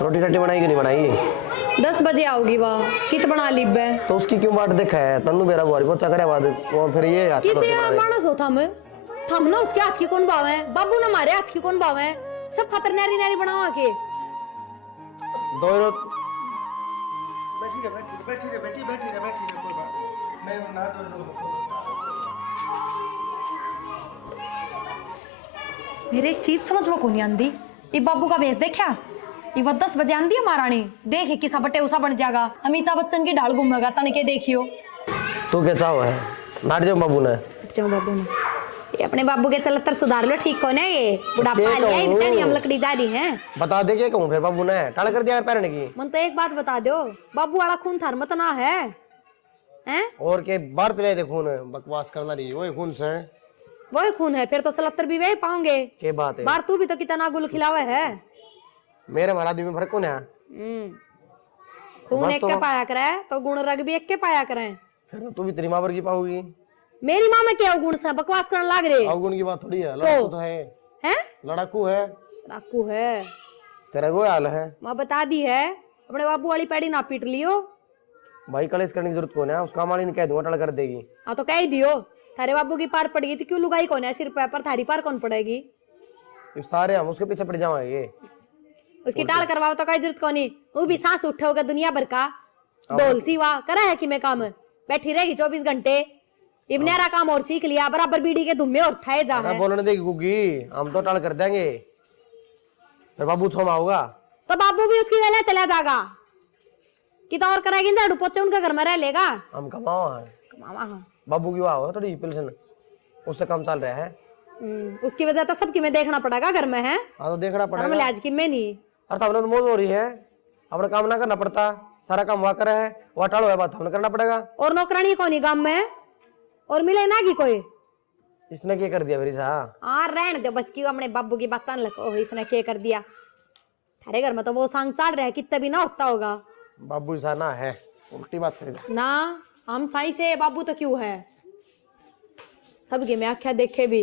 रोटी रट्टी बनाई कि नहीं बनाई? 10 बजे आओगी वह, कित बना लीब है तो उसकी क्यों बाट देखा है? तन्नू मेरा बुआरी पोचा करे बाद वो फिर ये हाथ किसी रोटी बना दे। मानस हो थम ना उसके हाथ की कौन बाव है, बाबू ना हमारे हाथ की कौन बाव है, सब खतर नारी नारी बनावा के दो बैठी रहे कोई बात मैं ना तो मेरे एक चीज समझ में कोनी आंदी। ये बाबू का भेस देखा, ये 10 बजे आंदी है महारानी, देखे किसा बटे उसा बन जाएगा, अमिताभ बच्चन की ढाल घूमेगा तनके देखियो। तू क्या चाहो है? नाट जाओ बाबू ने, बाबू ने ये अपने बाबू के चलतर सुधार लो, ठीक हो ना? ये बुढ़ापा लिया ही बेचारी, हम लकड़ी जा रही है। बता दे क्या कहूँ फिर बाबू ने टाल कर दिया पैरने की। मन तो एक बात बता दो, बाबू वाला खून थार मत ना है हैं? और के बार पिलाए थे खून, बकवास करना रही वही खून से वही खून है, फिर तो 77 भी वही पाओगे। के बात है बार तू भी तो कितना गुल खिलावे है। मेरे महाराज आदमी में फर्क कौन है? खून एक के पाया करे तो गुण रग भी एक के पाया करे। फिर तो तू भी तेरी माँ वर्गी पाओगी। मेरी माँ में क्या गुण से बकवास करने लाग रहे? अवगुण की बात थोड़ी है, लड़ाकू तो है। हैं? लड़ाकू है, लड़ाकू है, तेरा वो हाल है। माँ बता दी है, अपने बाबू वाली पैड़ी ना पीट लियो भाई। कलेश करने की जरूरत कौन है? उसका माली ने कह दूंगा टल कर देगी। हाँ तो कह ही दियो, थारे बाबू की पार पड़ेगी तो क्यों लुगाई कौन है सिर पे, पर थारी पार कौन पड़ेगी? सारे हम उसके पीछे पड़ जाएंगे। उसकी टाल करवाओ तो कोई जरूरत कोनी, वो भी सांस उठे होगा दुनिया भर का डोल सी वाह करा है कि मैं काम बैठी रहेगी 24 घंटे। इब्नेरा काम और सीख लिया, बराबर बीड़ी के धुम्मे और ठाए जा है। बोलने देगी गुग्गी, हम तो टाल कर देंगे। फिर बाबू छोमा होगा तो बाबू भी उसकी गले चला जाएगा कि तो और करेगी, झाड़ू पोछे उनके घर में रह लेगा। हम कमाओ है, कमावा हाँ। बाबू की वाह थोड़ी पेंशन उससे कम चल रहा है। उसकी वजह तो सबकी में देखना पड़ेगा घर में है। हाँ तो देखना पड़ेगा। शर्म लिहाज की में नहीं। और तब तो मौज हो रही है, अपना काम ना करना पड़ता, सारा काम वहाँ करे है, वहाँ टालो है, बात हमने करना पड़ेगा। और नौकरानी कौन ही गांव में और मिले ना की कोई? इसने क्या कर दिया मेरी सा? हाँ रहने दो बस, क्यों अपने बाबू की बात लगो इसने क्या कर दिया। थारे घर में तो वो सांग चल रहा है, कितना भी ना होता होगा। बाबू ऐसा ना है, उल्टी बात करेगा ना हम साई से बाबू तो क्यों है, सबके में आख्या देखे भी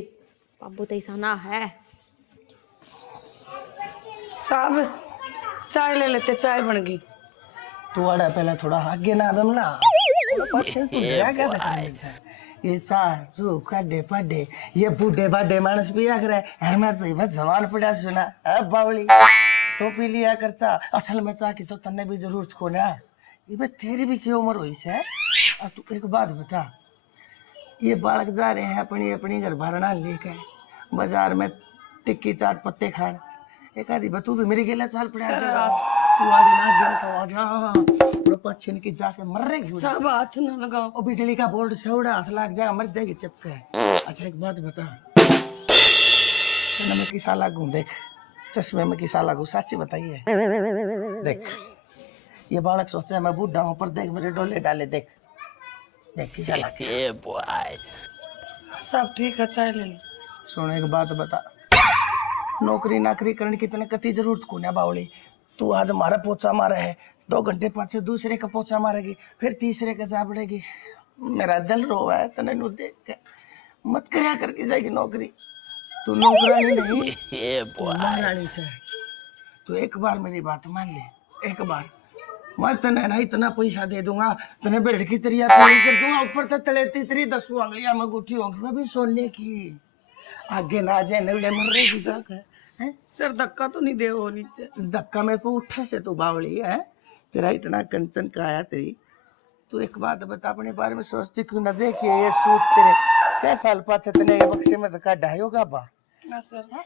बाबू तो ऐसा ना है। साहब चाय ले लेते, चाय बन गई। तू आड़ा पहले थोड़ा आगे ना बमला पछन तू क्या करता है? ये चाय जो काडे पाडे ये बूढ़े बाडे मानस पिया करे है, मैं तो बस जवान पड़ा सुना है बावली तो पी लिया कर चा। असल में चा की तो तन्ने भी जरूरत को ना, ये बस तेरी भी क्या उम्र हुई से? और तू एक बात बता, ये बालक जा रहे हैं अपनी अपनी घर भरना लेकर बाजार में टिक्की चाट पत्ते खान, एक आधी बतू भी मेरी गेला चाल पड़ा तू आगे ना गिन तो आ जा पछिन की जाके मर रही। सब हाथ न लगाओ, और बिजली का बोर्ड से उड़ा हाथ लग जाएगा मर जाएगी चिपके। अच्छा एक बात बता, मैं किसा लागू देख, चश्मे में किसा लागू साची बताइए। देख ये बालक सोचा मैं बूढ़ा हूँ पर देख मेरे डोले डाले, देख देख किसा लागू। सब ठीक है, चाय ले लो। सुन एक बात बता, नौकरी नाकरी करने की तने कती जरूरत को ना बावली। तू आज हमारा पोचा मारा है, 2 घंटे पाछे दूसरे का पोचा मारेगी, फिर तीसरे का जा पड़ेगी। मेरा दिल रोवा है तने नु देख के, मत करया करके जाएगी नौकरी। तू नौकरानी नहीं तू महारानी से। तू एक बार मेरी बात मान ले, एक बार मैं तने ना इतना पैसा दे दूंगा, तने बेड़ की तरिया पूरी कर दूंगा, ऊपर तक तले तेरी 10 उंगलियां में गुठी होगी वो भी सोने की। आगे ना जाए नवले मर रही जाकर हैं। सर धक्का तो नहीं दे वो नीचे? धक्का मेरे को उठे से तू बावली है, तेरा इतना कंचन का आया तेरी। तू एक बात बता, अपने बारे में सोचती क्यों ना? देखिए ये सूट तेरे क्या साल पाछे तने ये बक्से में धक्का ढाई होगा बा ना सर है?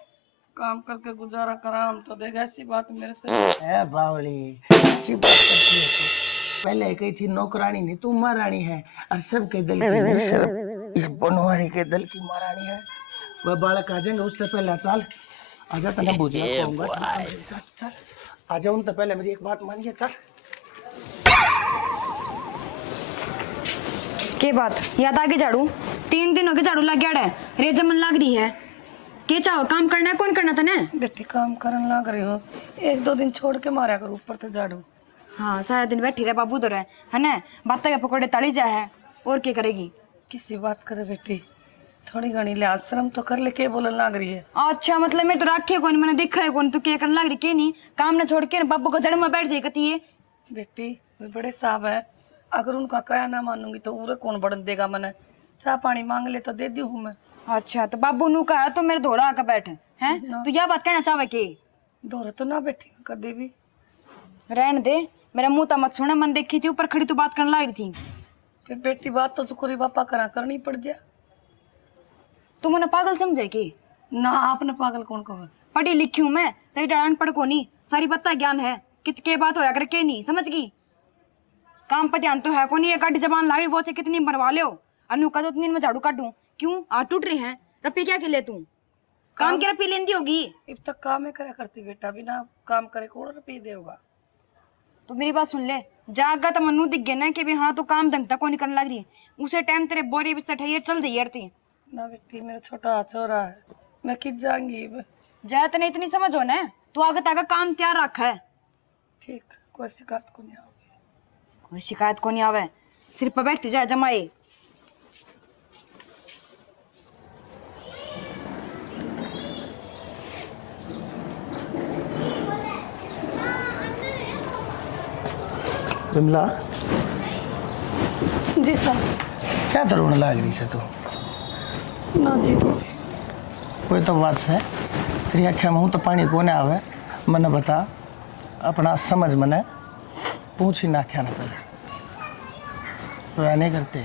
काम करके गुजारा करा हम तो देगा, ऐसी बात मेरे से है बावली, ऐसी बात करती है तू। पहले कही थी नौकरानी नहीं तू महारानी है, और सबके दल की नहीं सिर्फ इस बनवारी के दल की महारानी है। वह बालक आ जाएंगे उससे पहले चल आजा, तने बुझिया कहूंगा। चल चल आजा, उन तो पहले मेरी एक बात मानिए। चल के बात याद आगे झाड़ू 3 दिन हो गए झाड़ू लग गया है, रेत जमन लग रही है। के चाहो काम करना है, कौन करना था ने? बेटी काम करन लग रही हो, 1-2 दिन छोड़ के मारा करो ऊपर से झाड़ू। हाँ सारा दिन बैठी रहे बाबू तो रहे है ना, बात के पकौड़े तली जा है और क्या करेगी? किसी बात करे बेटी, थोड़ी घनी लिहाज शर्म तो कर ले, के बोलने लग रही है। अच्छा मतलब मैं तो राखे कौन, मैंने देखा है कौन, तो क्या करने लग रही के नहीं, काम ना छोड़ के बाबू को जड़ में बैठ जाए कती है। बेटी वे बड़े साहब है, अगर उनका कया ना मानूंगी तो उरे कौन बढ़न देगा। मैंने चाह पानी मांग ले तो दे दी हूँ मैं। अच्छा तो बाबू नु कहा तो मेरे धोरा आकर बैठे हैं, तो यह बात कहना चाहे के दौरे तो ना बैठी कदे भी। रहने दे, मेरा मुंह तो मत सुना, मन देखी थी ऊपर खड़ी तो बात करने लग रही थी। फिर बेटी बात तो चुकोरी बापा करा करनी पड़ जा। तुम उन्हें पागल समझे की? ना आपने पागल कौन कहा? पढ़ी लिखी हूँ मैं, तेरी अनपढ़ को नहीं, सारी बत्ता ज्ञान है, कित के बात होया कर के नहीं समझ गई। काम पर ध्यान तो है को नहीं, ये गाड़ी जबान ला रही वो से कितनी बनवा लो, अनु का तो इतनी में झाड़ू काटूं क्यों, आ टूट रही है रपी क्या के ले तू, काम की रपी लेंदी होगी। अब तक काम ही करा करती बेटा, बिना काम करे कौन रुपये देगा। तो मेरी बात सुन ले, जागा तो मनु दिख गया ना कि भी हाँ तो काम ढंग तक को नहीं करने लग रही, उसे टाइम तेरे बोरे बिस्तर ठहिए चल जाइए यार। ना बेटी मेरा छोटा छोरा है, मैं किस जाऊंगी। जाए तो नहीं इतनी समझ हो ना, तू आगे तक काम तैयार रखा है। ठीक, कोई शिकायत को नहीं आवे। कोई शिकायत को नहीं आवे, सिर पर बैठती जाए जमाए। विमला जी साहब। क्या तरुण लाग रही से तू? ना जी कोई तो बात से तेरी आख्या में हूँ तो पानी को आवे, मने बता अपना समझ मने पूछ ही ना आख्या ना पहले रोया नहीं करते।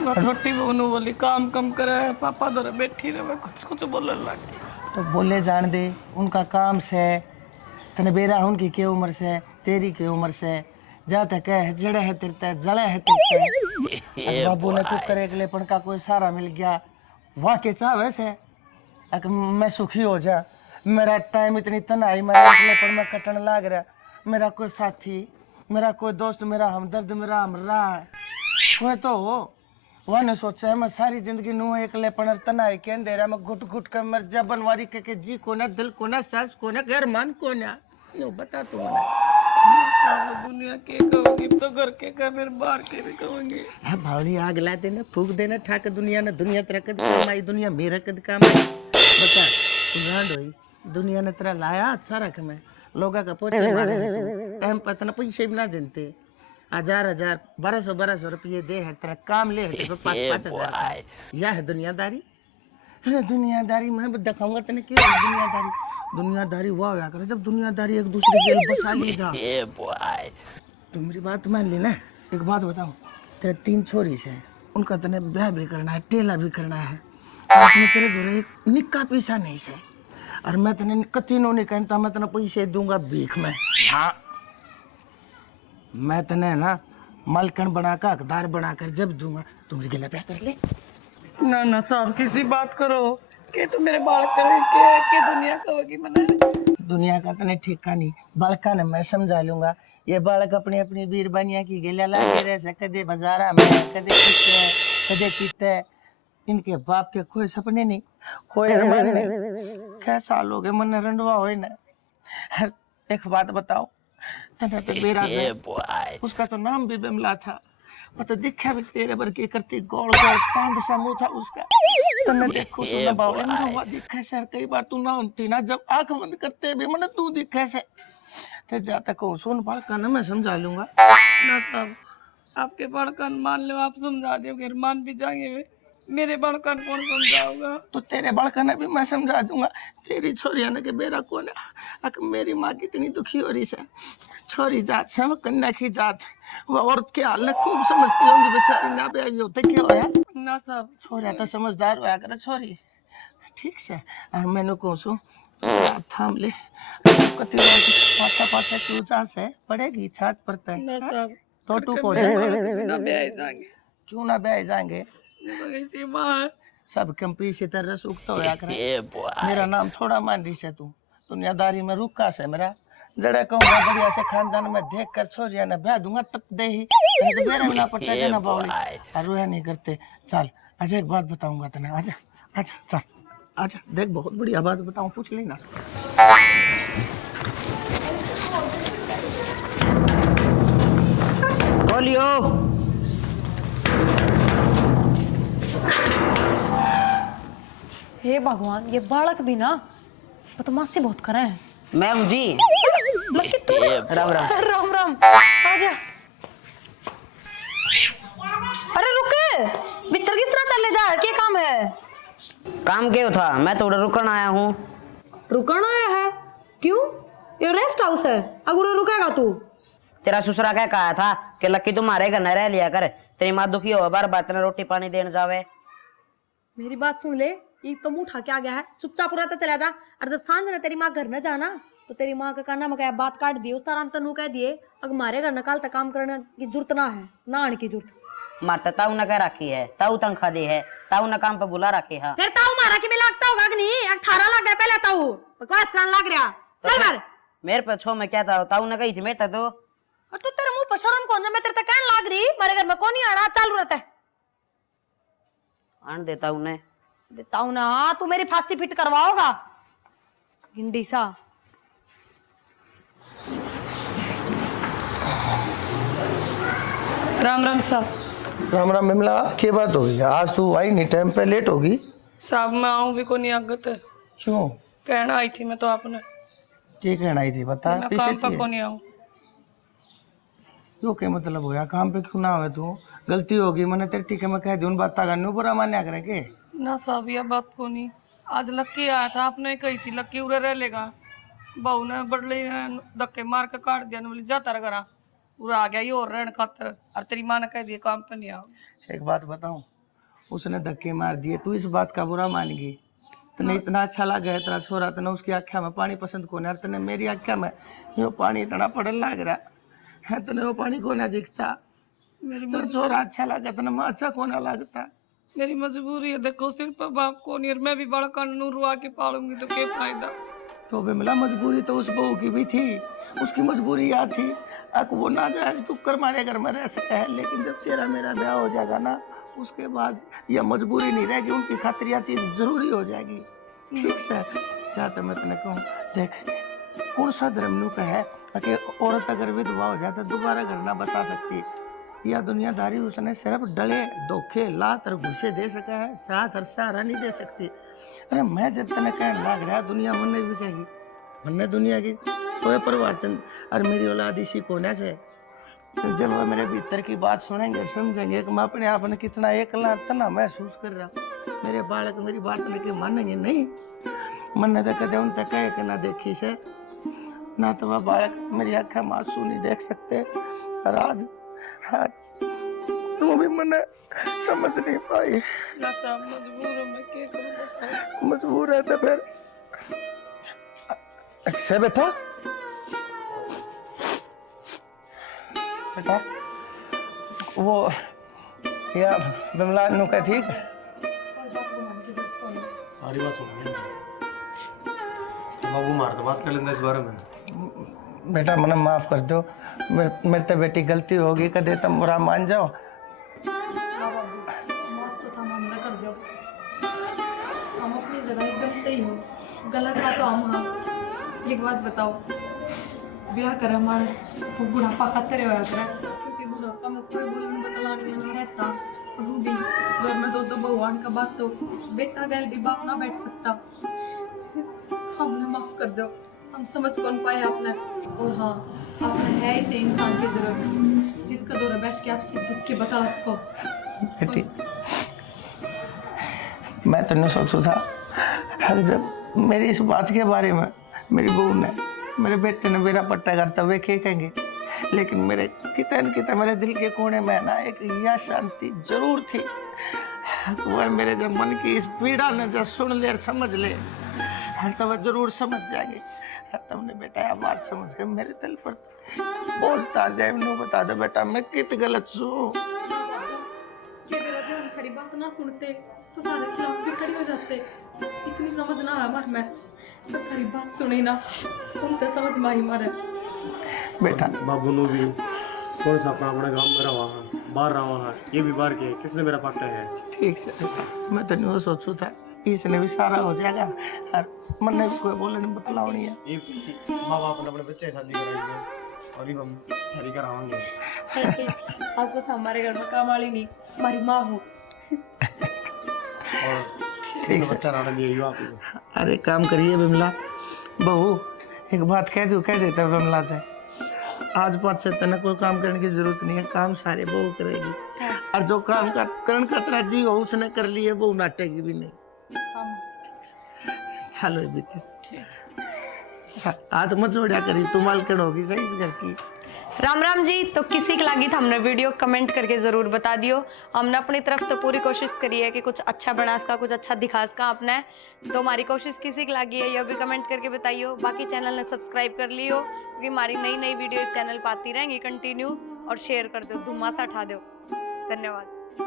मैं छोटी बहनों वाली काम कम करे है, पापा दर बैठी रहे, कुछ कुछ बोलने लगी। तो बोले जान दे, उनका काम से तने बेरा उनकी के उम्र से तेरी के उम्र से जाते कह जड़े है तिरते जले है तिरते। बाबू ने कुछ करे अगलेपन का कोई सहारा मिल गया वाह के चाह वैसे मैं सुखी हो जा। मेरा टाइम इतनी तनाई मेरा अगलेपन में कटन लाग रहा, मेरा कोई साथी मेरा कोई दोस्त मेरा हमदर्द मेरा हमरा कोई तो हो। वह ने सोचा है मैं सारी जिंदगी नू अकेलेपन तनाई के अंधेरा में घुट घुट कर मर जा बनवारी के जी को ना दिल को ना सांस को ना घर मान को ना बता तू मैंने दुनिया के कहूंगी तो घर के कह फिर बाहर के भी कहूंगी। भावनी आग ला देना फूक देना ठाक दुनिया ने दुनिया तेरा कद कमाई दुनिया मेरा कद कमाई बता तू गांड होई दुनिया ने तेरा लाया अच्छा रख मैं लोगा का पोचे मारे है टाइम पता ना पैसे भी ना देते 1000 1200 रुपये दे है तेरा काम ले है 5,000 यह है दुनियादारी। अरे दुनियादारी मैं दिखाऊंगा तेने क्यों दुनियादारी वाह होया करे जब दुनियादारी एक दूसरे के बसा ले जा। तो मेरी बात मान ली ना, एक बात बताऊं तेरे 3 छोरी से उनका तने ब्याह भी करना है टेला भी करना है और तुम्हें तेरे जोरे एक निक्का पैसा नहीं से और मैं तने कतीनों नहीं कहता मैं तने पैसे दूंगा भीख में। हाँ मैं तने ना मालकन बनाकर हकदार बनाकर जब दूंगा तुम मेरे गिला ब्याह कर ले। ना ना साहब किसी बात करो के तो मेरे बाल करे के दुनिया कहोगी मना दुनिया का तने ठेका नहीं बालका ने मैं समझा लूंगा। ये बालक अपनी अपनी बीरबानिया की गेला लागे रहे से कदे बाजारा में कदे किते इनके बाप के कोई सपने नहीं कोई अरमान नहीं कैसा लोग है मन रंडवा हो ना। एक बात बताओ तने तो मेरा से उसका तो नाम भी बिमला था वो तो दिखा भी तेरे बर के करती गोल गोल चांद सा मुंह था उसका तने देखो सुना बावले में हुआ दिखा सर कई बार तू ना होती ना जब आंख बंद करते भी मन तू दिखा से ते जाता को सुन बाल का ना मैं समझा लूंगा। ना साहब आपके बड़कन मान लो आप समझा दोगे मान भी जाएंगे वे मेरे बड़कन कौन समझाऊंगा। तो तेरे बड़कन भी मैं समझा दूंगा। तेरी छोरिया ने के बेरा कौन है मेरी माँ कितनी दुखी हो रही है छोरी जात से कन्या की जात वो औरत के हाल खूब समझती होंगी बेचारी ना भी आई होते क्या होया ना साहब छोरिया तो समझदार होया करे छोरी ठीक से और मैंने कहो सु थाम ले कति पाछा क्यों जा से पड़ेगी छात पर तय ना साहब तो तू को जाए ना ब्याह जाएंगे क्यों ना ब्याह जाएंगे ऐसी माँ है सब कंपी से तरह सूखता होया करे मेरा नाम थोड़ा मान रही से तू दुनियादारी में रुका से मेरा जड़े कहूँगा बढ़िया से खानदान में देख कर छोरिया ने ब्याह दूंगा टप दे ही तो बेरे में ना पड़ता है ना बावली और रोया नहीं करते। चल आज एक बात बताऊंगा तने आजा आजा चल आजा देख बहुत बढ़िया बात बताऊं पूछ लेना। बोलियो हे भगवान, ये बालक भी ना बदमाशी बहुत करे हैं। मैं हूँ जी। लकी तू? राम राम। राम राम, आजा। अरे रुक, भीतर किस तरह चले जा, क्या काम है? काम क्यों था, मैं तो उधर रुकन आया हूँ। रुकना आया है? क्यों? ये रेस्ट हाउस है, अगर रुकेगा तू? तेरा ससुरा क्या कहा था कि लक्की तुम्हारे घर न रह लिया कर, तेरी माँ दुखी हो बार बार तेने रोटी पानी देने जावे। मेरी बात सुन ले, ये तो मुंह उठा के आ गया है, चुपचाप पूरा तो चला जा। और जब सांझ ने तेरी माँ घर न जाना तो तेरी माँ का काना में बात काट दी, उस तरह तनु कह दिए अगर हमारे घर नकाल तक काम करने की जरूरत ना है, ना आने की जरूरत। मारता ताऊ न कह रखी है, ताऊ तनख्वाह दी है, ताऊ न काम पे बुला रखी है। फिर ताऊ मारा कि मैं लगता होगा कि नहीं, 18 लग गया पहले ताऊ, बकवास करने लग रहा। चल मार। मेरे पे छो मैं क्या था, ताऊ ने कही थी मेरे तो। और तू तेरे मुंह पर शर्म कौन सा, मैं तेरे तक कहने लग रही मेरे घर में कौन नहीं आना, चालू रहता है। आन देता हूँ ने देता हूँ ना, तू मेरी फांसी फिट करवाओगा गिंडी सा। राम राम साहब। राम राम बिमला, क्या बात होगी? आज तू आई नहीं, टाइम पे लेट होगी। साहब मैं आऊँ भी को नहीं आगत है। क्यों? कहना आई थी मैं तो आपने, क्या कहना आई थी बता। मैं काम पर को नहीं आऊँ। यो क्या मतलब होया, काम पे क्यों ना आवे तू? गलती होगी मैंने तेरे ठीक है, मैं कह दी उन बात का न्यू बुरा मान्या करे के ना साहब यह बात को नहीं। आज लक्की आया था, आपने कही थी लक्की उरे रह लेगा, बहू ने बड़ले धक्के मार के काट दिया, बोली जाता रह करा पूरा आ गया ये और रहने खातर, और तेरी माँ ने कह दिया काम पे नहीं आओ। एक बात बताऊं, उसने धक्के मार दिए, तू इस बात का बुरा मान गई? तने इतना अच्छा लगा है तेरा छोरा, तने उसकी आख्या में पानी पसंद को नहीं, तने मेरी आख्या में यो पानी इतना पड़न लग रहा है, तने वो पानी को ना दिखता। मेरी छोरा अच्छा लगा, तने माँ अच्छा को ना लगता। मेरी मजबूरी है, देखो सिर पर बाप को नहीं, और मैं भी बड़ा कानून रुआ के पालूंगी तो क्या फायदा। तो बिमला मजबूरी तो उस बहू की भी थी, उसकी मजबूरी याद थी। अक वो ना जायज कुकर मारे घर में रह सका है, लेकिन जब तेरा मेरा ब्याह हो जाएगा ना, उसके बाद यह मजबूरी नहीं रहेगी, उनकी खातिर यह चीज़ जरूरी हो जाएगी। ठीक से चाहते मैं तेने कहूँ, देख कौन सा धर्म नू का है कि औरत अगर विधवा हो जाए तो दोबारा घर ना बसा सकती। यह दुनियादारी उसने सिर्फ डले धोखे लात और घुसे दे सका है, साथ और सहारा नहीं दे सकती। अरे मैं जब तेने कहने लग रहा, दुनिया मन भी कहेगी, मन दुनिया की तो परिवार चंद और मेरी औलाद इसी कोने से। जब वह मेरे भीतर की बात सुनेंगे समझेंगे कि मैं अपने आप में कितना एकला तना महसूस कर रहा, मेरे बालक मेरी बात लेके मानेंगे नहीं। मन न कदे उन तक कहे कि ना देखी से ना तो वह बालक मेरी आँखें मासूम नहीं देख सकते। और आज आज तू भी मन समझ नहीं पाई। ना साहब मजबूर हूँ मैं, क्या करूँ बताओ। मजबूर है तो फिर से बेटा बेटा वो या बिमला नु का ठीक सारी बात सुन बाबू मार तो बात कर लेंगे इस बारे में। बेटा मना माफ कर दो, मेरे तो बेटी गलती होगी, कदे तुम बुरा मान जाओ। माफ तो हम ना कर दो, हम अपनी जगह एकदम सही हो, गलत बात तो हम। हाँ एक बात बताओ, ब्याह कर हमारा बुढ़ापा खातिर हो जाता है, क्योंकि बुढ़ापा में कोई बोलने बतलाने ना रहता, रूढ़ी घर में दो भगवान का बात तो बेटा गैल भी बाप ना बैठ सकता। हमने माफ कर दो, हम समझ कौन पाए आपने। और हाँ आपने है ऐसे इंसान की जरूरत जिसका दौरा बैठ के आपसे दुख के बता सको। बेटी मैं तो नहीं सोचू था, हर जब मेरी इस बात के बारे में मेरी बहू ने मेरे बेटे ने मेरा पट्टा करता हुए क्या कहेंगे, लेकिन मेरे कितने मेरे दिल के कोने में ना एक यह शांति जरूर थी। वह मेरे जब मन की इस पीड़ा ने जब सुन ले और समझ ले, हर तो वह जरूर समझ जाएगी। हर तुमने बेटा यह बात समझ के मेरे दिल पर बोझ तार जाए, नू बता दो बेटा मैं कित गलत हूँ। हम खरी बात ना सुनते तो तुम्हारे खिलाफ भी खड़ी हो जाते, इतनी समझ ना है हमारे में, तो खरी बात सुनी ना तुम तो समझ में ही मारे। बेटा बाबू नो भी कौन सा अपना अपने गांव में रहा है, बाहर रहा है, ये भी बाहर के किसने मेरा पट्टा है। ठीक से मैं तो नहीं सोचू था इसने भी सारा हो जाएगा, और मन ने भी कोई बोलने नहीं बतलाओ नहीं है। ये माँ बाप ने अपने बच्चे की शादी कराई और हम हरी करावांगे। आज तो हमारे घर में काम वाली नहीं, हमारी माँ हो। और ठीक तो है। बच्चा राड़ा दिया आप अरे काम करिए बिमला बहू, एक बात कह देता है बिमला से, आज पाँच से तना कोई काम करने की जरूरत नहीं है, काम सारे बहू करेगी। और जो काम का करण खतरा जी हो उसने कर लिए, बहू नाटेगी भी नहीं। चलो बेटे, हाथ मत जोड़ा करी, तू मालकन होगी सही इस घर की। राम राम जी। तो किसी की लगी था हमने वीडियो कमेंट करके जरूर बता दियो। हमने अपनी तरफ तो पूरी कोशिश करी है कि कुछ अच्छा बना इसका, कुछ अच्छा दिखा इसका आपने। तो हमारी कोशिश किसी की लगी है यह भी कमेंट करके बताइयो। बाकी चैनल ने सब्सक्राइब कर लियो, क्योंकि हमारी नई नई वीडियो चैनल पाती रहेंगी कंटिन्यू। और शेयर कर दो, धुम्मासा उठा दो। धन्यवाद।